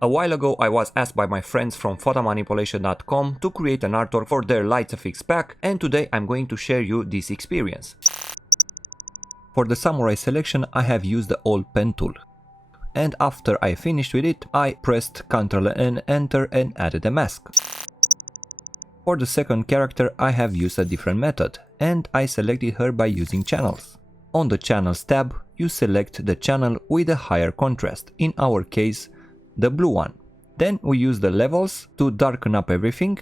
A while ago I was asked by my friends from photomanipulation.com to create an artwork for their LightsFX pack, and today I'm going to share you this experience. For the samurai selection I have used the old pen tool, and after I finished with it I pressed Ctrl and Enter and added a mask. For the second character I have used a different method, and I selected her by using channels. On the channels tab you select the channel with a higher contrast, in our case the blue one. Then we use the levels to darken up everything,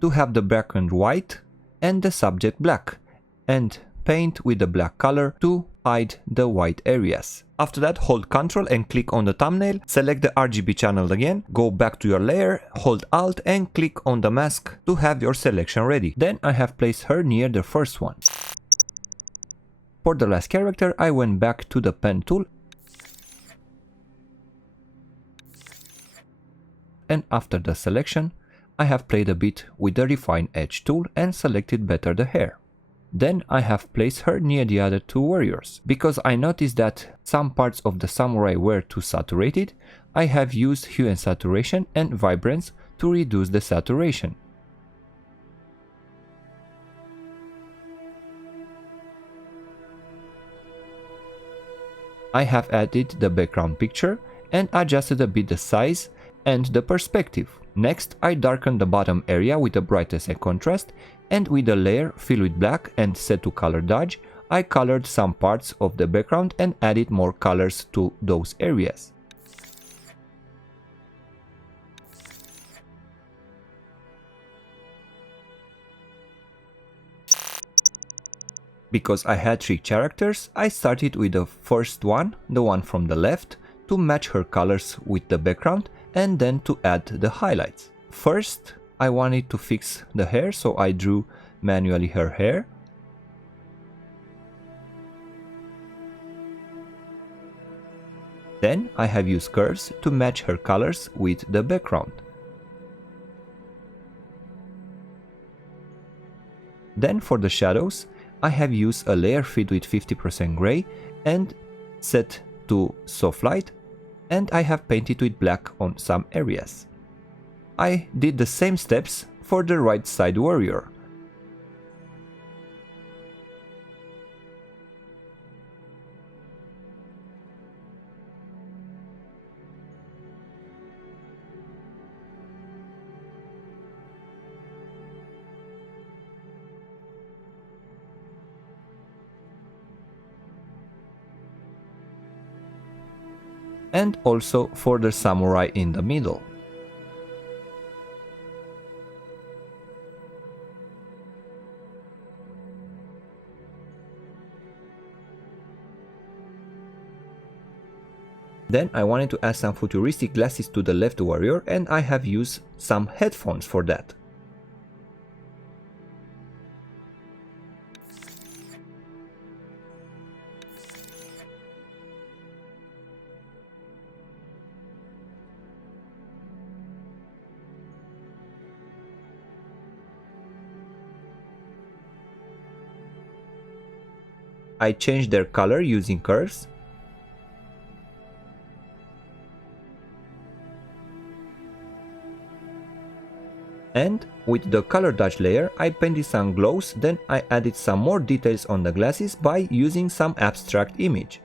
to have the background white and the subject black, and paint with the black color to hide the white areas. After that, hold Ctrl and click on the thumbnail, select the RGB channel again, go back to your layer, hold Alt and click on the mask to have your selection ready. Then I have placed her near the first one. For the last character I went back to the pen tool, and after the selection I have played a bit with the refine edge tool and selected better the hair. Then I have placed her near the other two warriors. Because I noticed that some parts of the samurai were too saturated, I have used hue and saturation and vibrance to reduce the saturation. I have added the background picture and adjusted a bit the size and the perspective. Next I darkened the bottom area with the brightness and contrast, and with the layer filled with black and set to color dodge, I colored some parts of the background and added more colors to those areas. Because I had 3 characters, I started with the first one, the one from the left, to match her colors with the background and then to add the highlights. First, I wanted to fix the hair, so I drew manually her hair. Then I have used curves to match her colors with the background. Then for the shadows, I have used a layer filled with 50% gray and set to soft light, and I have painted with black on some areas. I did the same steps for the right side warrior. And also for the samurai in the middle. Then I wanted to add some futuristic glasses to the left warrior, and I have used some headphones for that. I changed their color using curves. And with the color dodge layer I painted some glows, then I added some more details on the glasses by using some abstract image.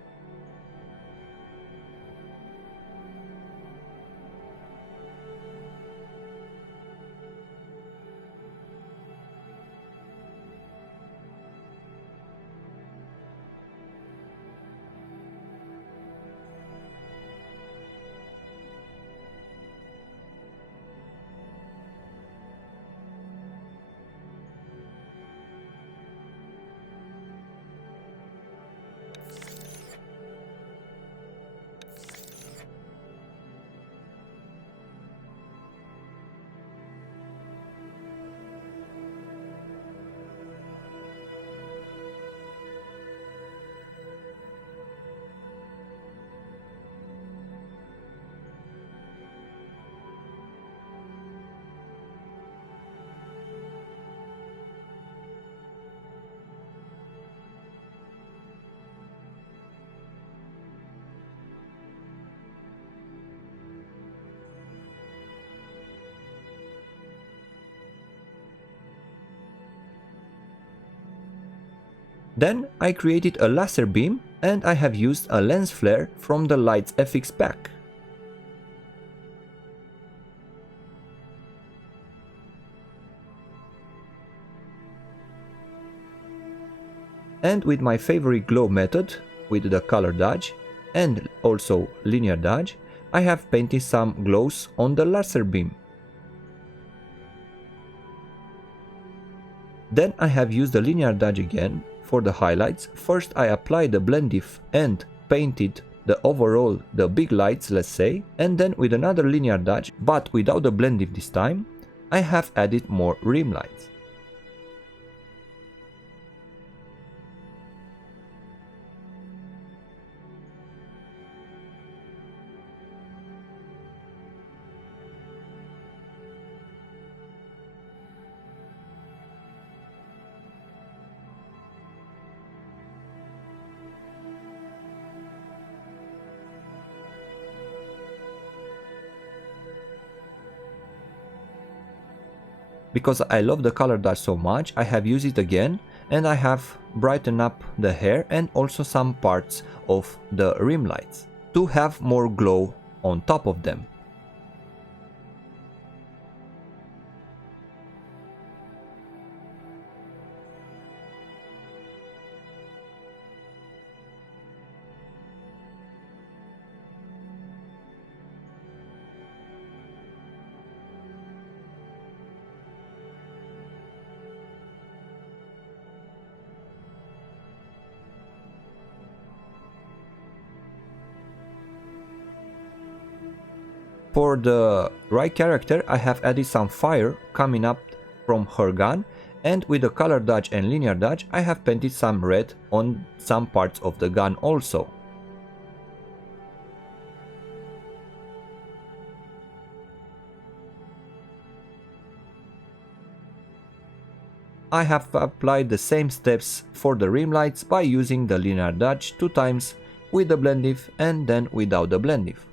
Then I created a laser beam and I have used a lens flare from the Lights FX pack. And with my favorite glow method, with the color dodge and also linear dodge, I have painted some glows on the laser beam. Then I have used the linear dodge again for the highlights. First I applied the blend diff and painted the big lights, let's say, and then with another linear dodge, but without the blend diff this time, I have added more rim lights. Because I love the color dodge so much, I have used it again and I have brightened up the hair and also some parts of the rim lights to have more glow on top of them. For the right character, I have added some fire coming up from her gun, and with the color dodge and linear dodge, I have painted some red on some parts of the gun also. I have applied the same steps for the rim lights by using the linear dodge 2 times with the blend diff and then without the blend diff.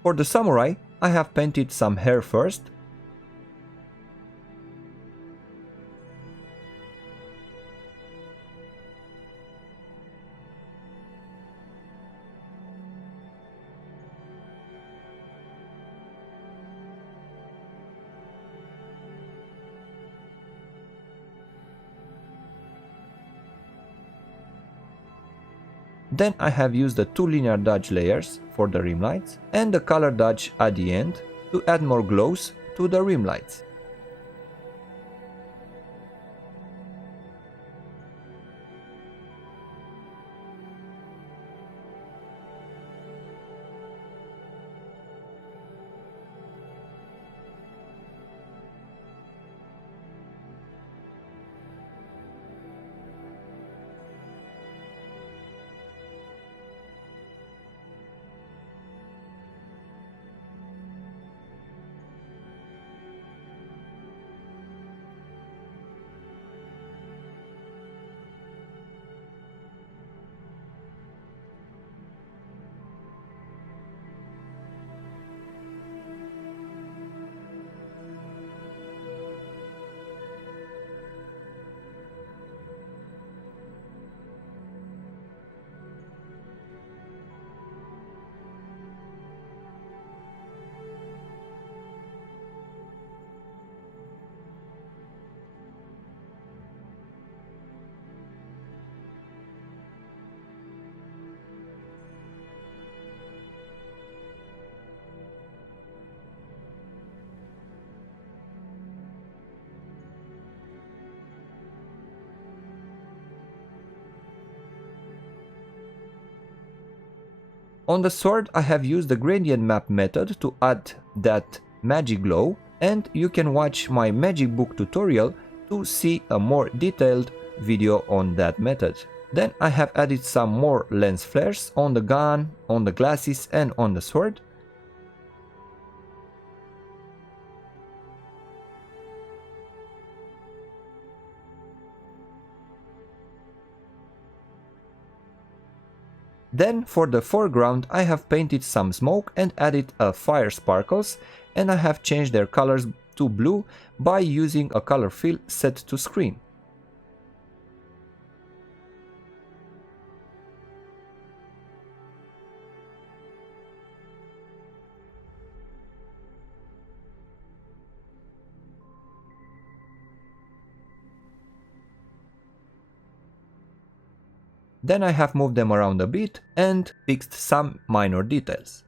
For the samurai, I have painted some hair first. Then I have used the 2 linear dodge layers for the rim lights and the color dodge at the end to add more glows to the rim lights. On the sword I have used the gradient map method to add that magic glow, and you can watch my magic book tutorial to see a more detailed video on that method. Then I have added some more lens flares on the gun, on the glasses and on the sword. Then for the foreground I have painted some smoke and added fire sparkles, and I have changed their colors to blue by using a color fill set to screen. Then I have moved them around a bit and fixed some minor details.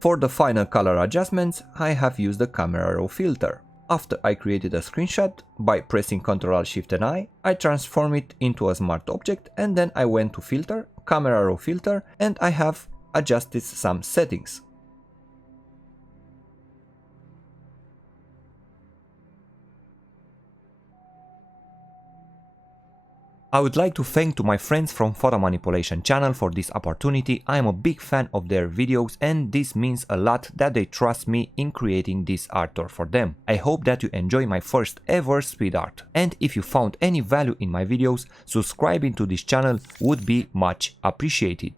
For the final color adjustments, I have used the camera raw filter. After I created a screenshot, by pressing Ctrl+Shift and I transform it into a smart object, and then I went to filter, camera raw filter, and I have adjusted some settings. I would like to thank to my friends from Photo Manipulation channel for this opportunity. I am a big fan of their videos and this means a lot that they trust me in creating this art tour for them. I hope that you enjoy my first ever speed art. And if you found any value in my videos, subscribing to this channel would be much appreciated.